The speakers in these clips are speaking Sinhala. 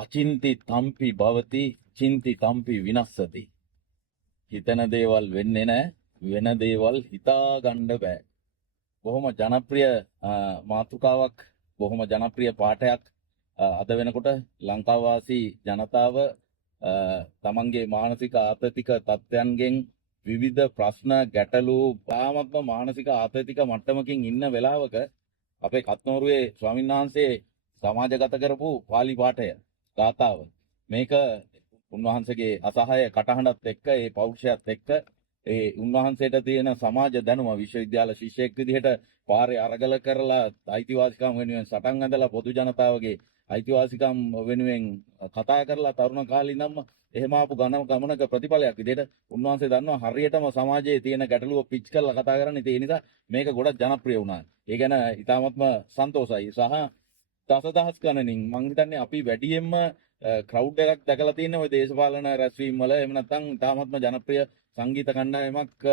අචින්ති තම්පි භවති චින්ති තම්පි විනස්සති. හිතන දේවල් වෙන්නේ නැහැ, වෙන දේවල් හිතා ගන්න බෑ. බොහොම ජනප්‍රිය මාතෘකාවක්, බොහොම ජනප්‍රිය පාඨයක්. අද වෙනකොට ලංකාවාසී ජනතාව තමන්ගේ මානසික ආතතික තත්ත්වයන්ගෙන් විවිධ ප්‍රශ්න ගැටලු තාමත්ම මානසික ආතතික මට්ටමකින් ඉන්න වෙලාවක අපේ කත්නෝරුවේ ස්වාමීන් වහන්සේ සමාජගත කරපු පාලි පාඨය ගාථාව මේක උන්වහන්සේගේ අසහාය කටහඬත් එක්ක ඒ පෞරුෂයත් එක්ක ඒ උන්වහන්සේට තියෙන සමාජ දැනුම විශ්වවිද්‍යාල ශිෂ්‍යයෙක් විදිහට පාරේ අරගල කරලා අයිතිවාසිකම් වෙනුවෙන් සටන් ඇඳලා පොදු ජනතාවගේ අයිතිවාසිකම් වෙනුවෙන් කතා කරලා තරුණ කාලේ ඉඳන්ම එහෙම ආපු ගමනක ප්‍රතිඵලයක් විදිහට උන්වහන්සේ දන්නවා හරියටම සමාජයේ තියෙන ගැටලුව පිච් කරලා කතා කරන්නේ ඒ නිසා මේක ගොඩක් ජනප්‍රිය වුණා. ඒ ගැන ඉතාමත්ම සන්තෝෂයි. සහ දසදහස් ගණනින් මං හිතන්නේ අපි වැඩියෙන්ම ක්‍රවුඩ් එකක් දැකලා තියෙන ওই දේශපාලන රැස්වීම් වල එහෙම නැත්නම් ඉතාමත්ම ජනප්‍රිය සංගීත කණ්ඩායමක්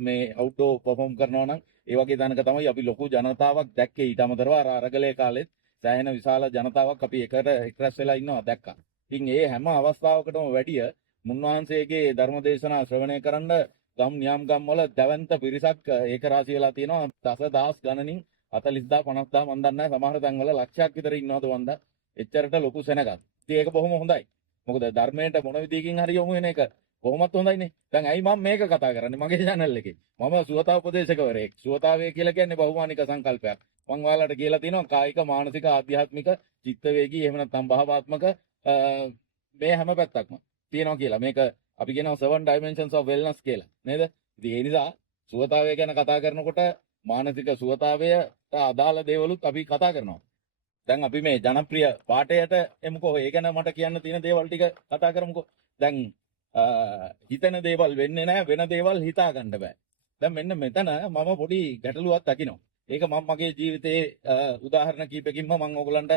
මේ අවුට්ඩෝර් පර්ෆෝම් කරනවා නම් ඒ වගේ තැනක තමයි අපි ලොකු ජනතාවක් දැක්කේ. ඊට අමතරව අරගලයේ කාලෙත් සෑහෙන විශාල ජනතාවක් අපි එකට එක්රැස් වෙලා ඉන්නවා දැක්කා. ඉතින් ඒ හැම අවස්ථාවකටම වැඩිය මුන්වහන්සේගේ ධර්මදේශනා ශ්‍රවණය කරන්න ගම් නියම් ගම් වල දැවැන්ත පිරිසක් ඒක රාශි වෙලා තියෙනවා. දසදහස් ගණනින් 40000 50000 මන් දන්නේ නැහැ, සමහර තැන්වල ලක්ෂයක් විතර ඉන්නවද වන්දා. එච්චරට ලොකු සෙනගක්. ඉතින් ඒක බොහොම හොඳයි. මොකද ධර්මයට මොන විදියකින් හරි යොමු වෙන එක කොහොමත් හොඳයිනේ. දැන් ඇයි මම මේක කතා කරන්නේ මගේ channel එකේ? මම සුවතා උපදේශකවරයෙක්. සුවතාවය කියලා කියන්නේ බහුමානික සංකල්පයක්. මම ඔයාලට කියලා තියෙනවා කායික, මානසික, ආධ්‍යාත්මික, චිත්ත වේගී එහෙම නැත්නම් භාවාත්මක මේ හැම පැත්තක්ම තියෙනවා කියලා. මේක අපි කියනවා 7 dimensions of wellness කියලා. නේද? ඉතින් ඒ නිසා සුවතාවය ගැන කතා කරනකොට මානසික සුවතාවයට අදාළ දේවලුත් අපි කතා කරනවා. දැන් අපි මේ ජනප්‍රිය පාඨයට එමුකෝ. ඒ ගැන මට කියන්න තියෙන දේවල් ටික කතා කරමුකෝ. දැන් හිතන දේවල් වෙන්නේ නැහැ, වෙන දේවල් හිතා ගන්න බෑ. දැන් මෙන්න මෙතන මම පොඩි ගැටලුවක් දකිනවා. ඒක මම මගේ ජීවිතයේ උදාහරණ කීපකින්ම මම ඕගලන්ට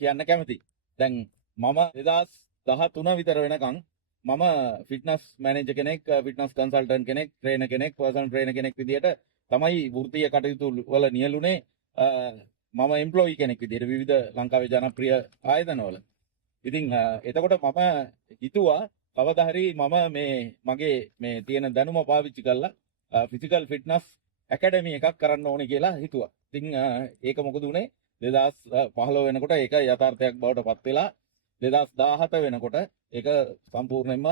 කියන්න කැමතියි. දැන් මම 2013 විතර වෙනකන් මම ෆිට්නස් මැනේජර් කෙනෙක්, ෆිට්නස් කන්සල්ටන්ට් කෙනෙක්, ට්‍රේනර් කෙනෙක්, පර්සනල් ට්‍රේනර් කෙනෙක් විදියට තමයි වෘත්තීය කටයුතු වල නියැලුනේ. මම එම්ප්ලොයි කෙනෙක් විදියට විවිධ ලංකාවේ ජනප්‍රිය ආයතනවල. ඉතින් එතකොට මම හිතුවා කවදා හරි මම මගේ මේ තියෙන දැනුම පාවිච්චි කරලා ෆිසිකල් ෆිට්නස් ඇකඩමි එකක් කරන්න ඕනේ කියලා හිතුවා. ඉතින් ඒක මොකද උනේ 2015 වෙනකොට ඒක යථාර්ථයක් බවට පත් වෙලා 2017 වෙනකොට ඒක සම්පූර්ණයෙන්ම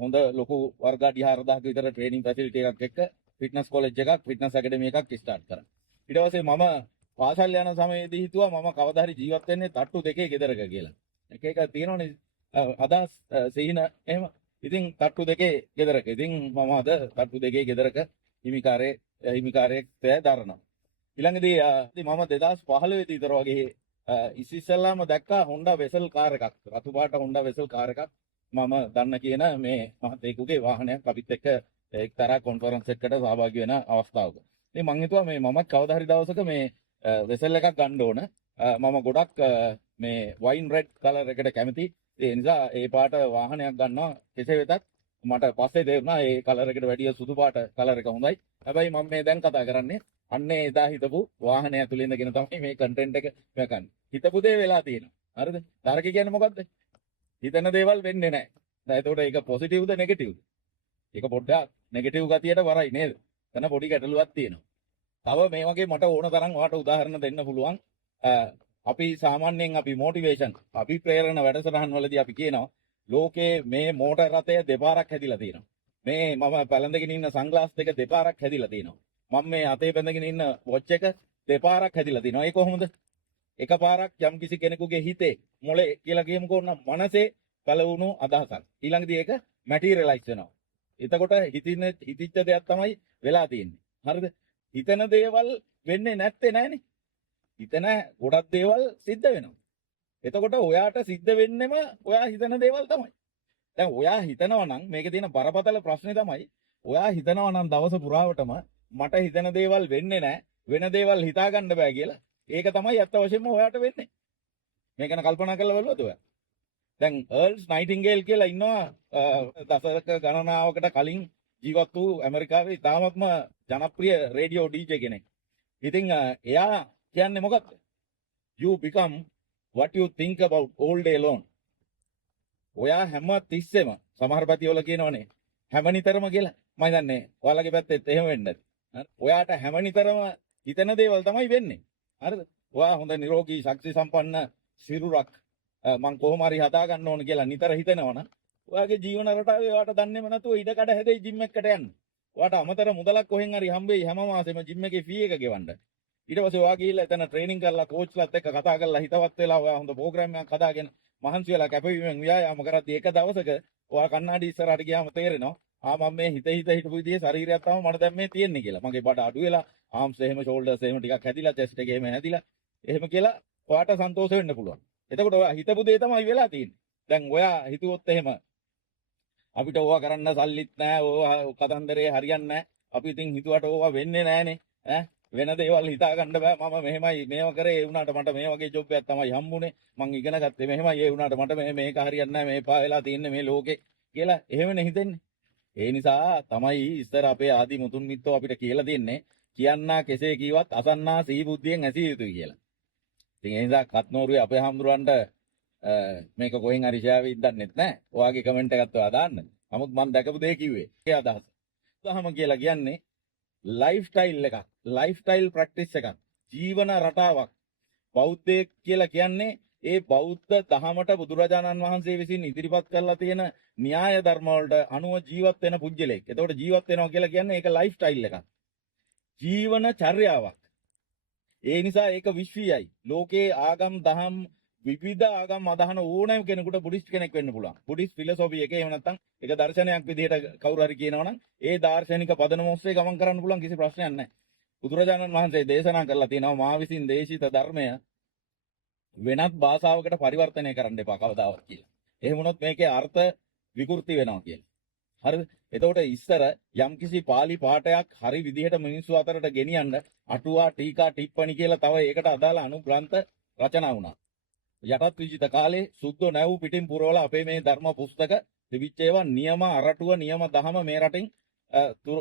හොඳ ලොකු වර්ග 4000ක විතර ට්‍රේනින් ෆැසිලිටි එකක් එක්ක ෆිට්නස් කොලෙජ් එකක්, ෆිට්නස් ඇකඩමි එකක් ස්ටාර්ට් කරා. ඊට පස්සේ මම පාසල් යන සමයේදී හිතුවා මම කවදා හරි ජීවත් වෙන්නේ තට්ටු දෙකේ ගෙදරක කියලා. එක එක තියෙනවනේ අදහස් සිහින එහෙම. ඉතින් තට්ටු දෙකේ ගෙදරක. ඉතින් මම අද තට්ටු දෙකේ ගෙදරක හිමිකාරයෙක් දරනවා. ඊළඟදී මම 2015 විතර වගේ ඉස්සෙල්ලාම දැක්කා Honda Vessel කාර් එකක්. රතු පාට Honda Vessel කාර් එකක්. මම දන්න කියන මේ මහතෙකුගේ වාහනයක් අපිත් එක්ක එක්තරා කොන්ෆරන්ස් එකකට සහභාගී වෙන අවස්ථාවක. ඉතින් මම හිතුවා මමත් කවදා හරි දවසක මේ Vessel එකක් ගන්න ඕන. මම ගොඩක් මේ වයින් රෙඩ් කලර් එකට කැමති. ඒ නිසා ඒ පාට වාහනයක් ගන්නවා. කෙසේ වෙතත් මට පස්සේ තේරුණා ඒ කලර් එකට වැඩිය සුදු පාට කලර් එක හොඳයි. හැබැයි මම මේ දැන් කතා කරන්නේ අන්නේ එදා හිතපු වාහනය ඇතුළේ ඉඳගෙන තමයි මේ කන්ටෙන්ට් එක මෙකන්නේ. හිතපු දේ වෙලා තියෙනවා. හරිද? තරක කියන්නේ මොකද්ද? හිතන දේවල් වෙන්නේ නැහැ. දැන් එතකොට ඒක පොසිටිව්ද නෙගටිව්ද? ඒක පොඩ්ඩක් නෙගටිව් ගතියට වරයි නේද? එතන පොඩි ගැටලුවක් තියෙනවා. තව මේ වගේ මට ඕන තරම් ඔයාලට උදාහරණ දෙන්න පුළුවන්. අපි සාමාන්‍යයෙන් අපි මොටිවේෂන්, අපි ප්‍රේරණ වැඩසටහන් වලදී අපි කියනවා ලෝකේ මේ මෝටර් රථය දෙපාරක් හැදිලා තියෙනවා. මේ මම පැලඳගෙන ඉන්න සන්ග්ලාස් දෙක දෙපාරක් හැදිලා තියෙනවා. මම මේ අතේ බැඳගෙන ඉන්න වොච් එක දෙපාරක් හැදිලා තියෙනවා. ඒ කොහොමද? එකපාරක් යම් කිසි කෙනෙකුගේ හිතේ මොලේ කියලා කියමුකෝ නම් මනසේ පළවුණු අදහසක්. ඊළඟදී ඒක මැටීරියලයිස් වෙනවා. එතකොට හිතිච්ච දෙයක් තමයි වෙලා තියෙන්නේ. හරිද? හිතන දේවල් වෙන්නේ නැත්තේ නෑනේ. හිතන ගොඩක් දේවල් සිද්ධ වෙනවා. එතකොට ඔයාට සිද්ධ වෙන්නෙම ඔයා හිතන දේවල් තමයි. දැන් ඔයා හිතනවා නම් මේකේ තියෙන බරපතල ප්‍රශ්නේ තමයි ඔයා හිතනවා නම් දවස පුරාවටම මට හිතන දේවල් වෙන්නේ නැහැ, වෙන දේවල් හිතා ගන්න බෑ කියලා. ඒක තමයි අත්ත වශයෙන්ම ඔයාට වෙන්නේ. මේක ගැන කල්පනා කරලා බලුවද ඔයා? දැන් අර්ල්ස් නයිටින්ගේල් කියලා ඉන්නවා දශක ගණනාවකට කලින් ජීවත් වූ ඇමරිකාවේ ඉතාමත්ම ජනප්‍රිය රේඩියෝ ඩීජේ කෙනෙක්. ඉතින් එයා කියන්නේ මොකක්ද? You become what you think about all day long. ඔයා හැම තිස්සෙම සමහර පැතිවල කියනවනේ හැමනිතරම කියලා. මම හිතන්නේ ඔයාලගේ පැත්තෙත් එහෙම වෙන්නේ නැති. හරි. ඔයාට හැමනිතරම හිතන දේවල් තමයි වෙන්නේ. හරිද? ඔයා හොඳ නිරෝගී ශක්ති සම්පන්න සිරුරක් මං කොහොම හරි හදා ගන්න ඕන කියලා නිතර හිතනවනම් ඔයාගේ ජීවන රටාවේ ඔයාට දන්නේම නැතුව ඉඩකඩ හැදෙයි ජිම් එකකට යන්න. ඔයාට අමතර මුදලක් කොහෙන් හරි හම්බෙයි හැම මාසෙම ජිම් එකේ ෆී එක ගෙවන්න. ඊට පස්සේ ඔයා ගිහිල්ලා එතන ට්‍රේනින් කරලා කෝච්ලාත් එක්ක කතා කරලා හිතවත් වෙලා ඔයා හොඳ ප්‍රෝග්‍රෑම් එකක් හදාගෙන මහන්සි වෙලා කැපවීමෙන් ව්‍යායාම කරද්දී එක දවසක ඔයා කණ්ණාඩි ඉස්සරහට ගියාම තේරෙනවා මම මේ හිත හිටපු විදිහේ ශරීරයක් තමයි මට දැන් මේ තියෙන්නේ කියලා. මගේ බඩ අඩු වෙලා ආම්ස් එහෙම ෂෝල්ඩර්ස් එහෙම ටිකක් හැදිලා චෙස්ට් එක එහෙම හැදිලා එහෙම කියලා ඔයාට සන්තෝෂ වෙන්න පුළුවන්. එතකොට ඔයා හිතපු දේ තමයි වෙලා තියෙන්නේ. දැන් ඔයා හිතුවොත් එහෙම අපිට ඕවා කරන්න සල්ලිත් නැහැ, ඕවා කතන්දරේ හරියන්නේ නැහැ. අපි ඉතින් හිතුවට ඕවා වෙන්නේ නැහනේ. වෙන දේවල් හිතා ගන්න බෑ. මම මෙහෙමයි මේව කරේ ඒ වුණාට මට මේ වගේ ජොබ් එකක් තමයි හම්බුනේ. මං ඉගෙන ගත්තේ මෙහෙමයි ඒ වුණාට මට මේක හරියන්නේ නැහැ. මේ පා වෙලා තින්නේ මේ ලෝකේ කියලා එහෙමනේ හිතෙන්නේ. ඒ නිසා තමයි ඉස්සර අපේ ආදි මුතුන් මිත්තෝ අපිට කියලා දෙන්නේ කියන්නා කෙසේ කීවත් අසන්නා සිහි බුද්ධියෙන් ඇසිය යුතුයි කියලා. ඉතින් ඒ නිසා කත්නෝරුවේ අපේ හාමුදුරන්ට මේක කොහෙන් හරි ෂෙයා වෙයිද දන්නෙත් නැහැ. ඔයාගේ කමෙන්ට් එකත් ඔයා දාන්න. නමුත් මම දැකපු දේ කිව්වේ. ඒ අදහස. දහම කියලා කියන්නේ ලයිෆ් ස්ටයිල් එකක්. ලයිෆ් ස්ටයිල් ප්‍රැක්ටිස් එකක්. ජීවන රටාවක්. බෞද්ධයෙක් කියලා කියන්නේ ඒ බෞද්ධ දහමට බුදුරජාණන් වහන්සේ විසින් ඉදිරිපත් කරලා තියෙන න්‍යාය ධර්ම වලට අනුව ජීවත් වෙන පුජ්‍යලෙක්. එතකොට ජීවත් වෙනවා කියලා කියන්නේ ඒක ලයිෆ් ස්ටයිල් එකක්. ජීවන චර්යාවක්. ඒ නිසා ඒක විශ්වීයයි. ලෝකේ ආගම් දහම් විවිධ ආගම් අදහන ඕනෑම කෙනෙකුට බුද්දිස්ට් කෙනෙක් වෙන්න පුළුවන්. බුද්දිස්ට් ෆිලොසොෆි එක එහෙම නැත්නම් ඒක දර්ශනයක් විදිහට කවුරු හරි කියනවනම් ඒ දාර්ශනික පදනම ඔස්සේ ගමන් කරන්න පුළුවන් කිසි ප්‍රශ්නයක් නැහැ. බුදුරජාණන් වහන්සේ දේශනා කරලා තියෙනවා මා විසින් දේශිත ධර්මය වෙනත් භාෂාවකට පරිවර්තනය කරන්න එපා කවදාවත් කියලා. එහෙම වුණොත් මේකේ අර්ථ විකෘති වෙනවා කියලා. හරිද? එතකොට ඉස්සර යම්කිසි පාලි පාඨයක් හරි විදිහට මිනිස්සු අතරට ගෙනියන්න අටුවා ටීකා ටිප්පණි කියලා තව ඒකට අදාළ අනුග්‍රන්ථ රචනා වුණා. යටත් විජිත කාලේ සුද්ධ නැව් පිටින් පුරවලා අපේ මේ ධර්ම පුස්තක තිබිච්ච ඒවා නියම අරටුව නියම දහම මේ රටින්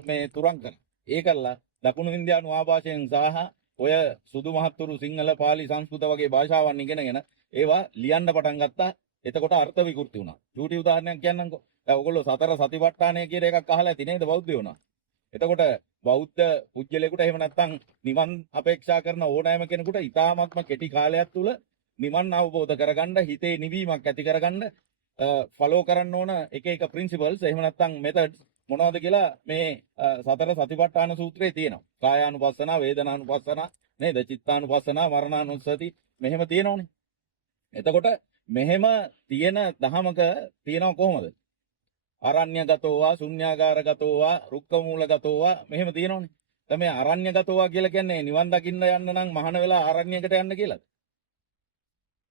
මේ තුරන් කරා. ඒකල්ලා දකුණු ඉන්දියානු ආభాෂයෙන් සහ ඔය සුදු මහත්තුරු සිංහල පාලි සංස්කෘත වගේ භාෂාවන් ඉගෙනගෙන ඒවා ලියන්න පටන් ගත්තා. එතකොට අර්ථ විකෘති වුණා. චූටි උදාහරණයක් කියන්නම්කෝ. දැන් ඔයගොල්ලෝ සතර සතිපට්ඨානය කියන එකක් අහලා ඇති නේද බෞද්ධයෝ වුණා. එතකොට බෞද්ධ පුජ්‍යලයකට එහෙම නැත්නම් නිවන් අපේක්ෂා කරන ඕනෑම කෙනෙකුට ඊ타ත්ම කෙටි කාලයක් තුල නිවන් අවබෝධ කරගන්න හිතේ නිවීමක් ඇති කරගන්න ෆලෝ කරන්න ඕන එක එක ප්‍රින්සිපල්ස් එහෙම නැත්නම් මෙතඩ්ස් මොනවද කියලා මේ සතර සතිපට්ඨාන සූත්‍රයේ තියෙනවා. කායානුපස්සනා, වේදනානුපස්සනා, නේද? චිත්තානුපස්සනා, මරණානුස්සති මෙහෙම තියෙනෝනේ. එතකොට මෙහෙම තියෙන දහමක තියෙනව කොහොමද? අරඤ්‍යගතෝවා, ශුන්‍යාගාරගතෝවා, රුක්කමූලගතෝවා මෙහෙම තියෙනෝනේ. දැන් මේ අරඤ්‍යගතෝවා කියලා කියන්නේ නිවන් දකින්න යන්න නම් මහාන වෙලා අරඤ්‍යයකට යන්න කියලාද?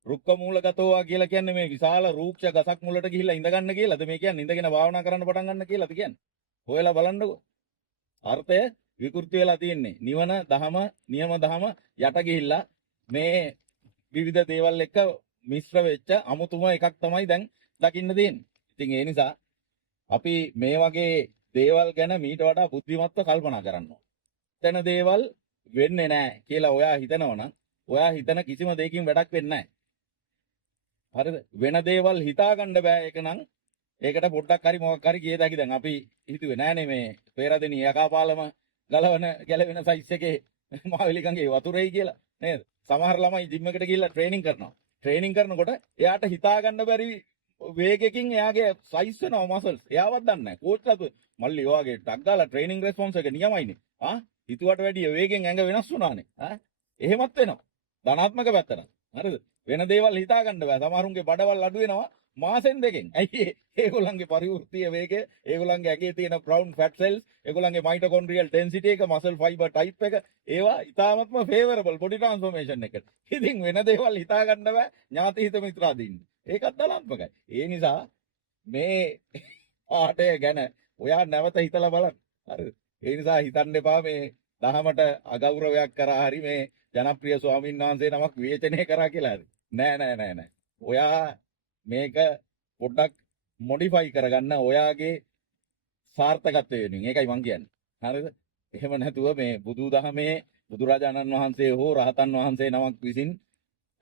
රුක්කමූලගතෝවා කියලා කියන්නේ මේ විශාල රූක්ෂ ගසක් මුලට ගිහිල්ලා ඉඳ ගන්න කියලාද? මේ කියන්නේ ඉඳගෙන භාවනා කරන්න පටන් ගන්න කියලාද කියන්නේ? හොයලා බලන්නකෝ. අර්ථය විකෘති වෙලා තියෙන්නේ. නිවන දහම, නියම දහම යට ගිහිල්ලා මේ විවිධ දේවල් එක්ක මිශ්‍ර වෙච්ච අමුතුම එකක් තමයි දැන් දකින්න තියෙන්නේ. ඉතින් ඒ නිසා අපි මේ වගේ දේවල් ගැන මීට වඩා බුද්ධිමත්ව කල්පනා කරන්න ඕන. එතන දේවල් වෙන්නේ නැහැ කියලා ඔයා හිතනවනම් ඔයා හිතන කිසිම දෙයකින් වැඩක් වෙන්නේ නැහැ. හරිද? වෙන දේවල් හිතා ගන්න බෑ ඒක නම් ඒකට පොඩ්ඩක් හරි මොකක් හරි කියද හැකි. දැන් අපි හිතුවේ නෑනේ මේ පෙරදෙනි යකාපාලම ගලවන ගැලවෙන සයිස් එකේ මාවිලිකන්ගේ වතුරෙයි කියලා නේද? සමහර ළමයි ජිම් එකට ගිහිල්ලා ට්‍රේනින් කරනවා. ට්‍රේනින් කරනකොට එයාට හිතා ගන්න බැරි වේගයකින් එයාගේ සයිස් වෙනවා මසල්ස්. එයාවත් දන්නේ නැහැ. කෝච්ලත් මල්ලි ඔයාගේ ටක් ගාලා ට්‍රේනින් රෙස්පොන්ස් එක නියමයිනේ. හිතුවට වැඩිය වේගෙන් ඇඟ වෙනස් වුණානේ. එහෙමත් වෙනවා. ධනාත්මක පැත්තට. හරිද? වෙන දේවල් හිතා ගන්න බෑ. සමහරුන්ගේ බඩවල් අඩු වෙනවා මාසෙන් දෙකෙන්. ඇයි ඒගොල්ලන්ගේ පරිවෘත්තීය වේගය, ඒගොල්ලන්ගේ ඇඟේ තියෙන brown fat cells, ඒගොල්ලන්ගේ mitochondrial density එක, muscle fiber type එක, ඒවා ඉතාමත්ම favorable body transformation එකට. ඉතින් වෙන දේවල් හිතා ගන්න බෑ ඥාති හිත මිත්‍රාදීන්. ඒකත් ධනාත්මකයි. ඒ නිසා මේ ආටය ගැන ඔයා නැවත හිතලා බලන්න. හරිද? ඒ නිසා හිතන්න එපා මේ දහමට අගෞරවයක් කරා හරි මේ ජනප්‍රිය ස්වාමීන් වහන්සේ නමක් විවේචනය කරා කියලා හරි. නෑ. ඔයා මේක පොඩ්ඩක් මොඩිෆයි කරගන්න ඔයාගේ සාර්ථකත්වය වෙනුවෙන්. ඒකයි මං කියන්නේ. හරිද? එහෙම නැතුව මේ බුදුදහමේ බුදුරජාණන් වහන්සේ හෝ රහතන් වහන්සේ නමක් විසින්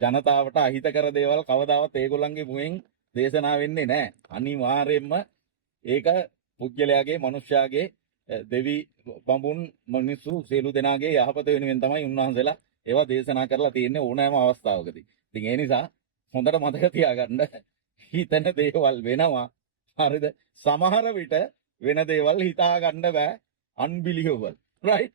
ජනතාවට අහිත කර දේවල් කවදාවත් ඒගොල්ලන්ගේ මුවෙන් දේශනා වෙන්නේ නැහැ. අනිවාර්යයෙන්ම ඒක පුද්ගලයාගේ මනුෂ්‍යයාගේ දෙවි බඹුන් මිනිස්සු සියලු දෙනාගේ යහපත වෙනුවෙන් තමයි උන්වහන්සේලා ඒවා දේශනා කරලා තියෙන්නේ ඕනෑම අවස්ථාවකදී. ඉතින් ඒ නිසා හොඳට මතක තියාගන්න හිතන දේවල් වෙනවා. හරිද? සමහර විට වෙන දේවල් හිතා ගන්න බෑ. unbelievable. right?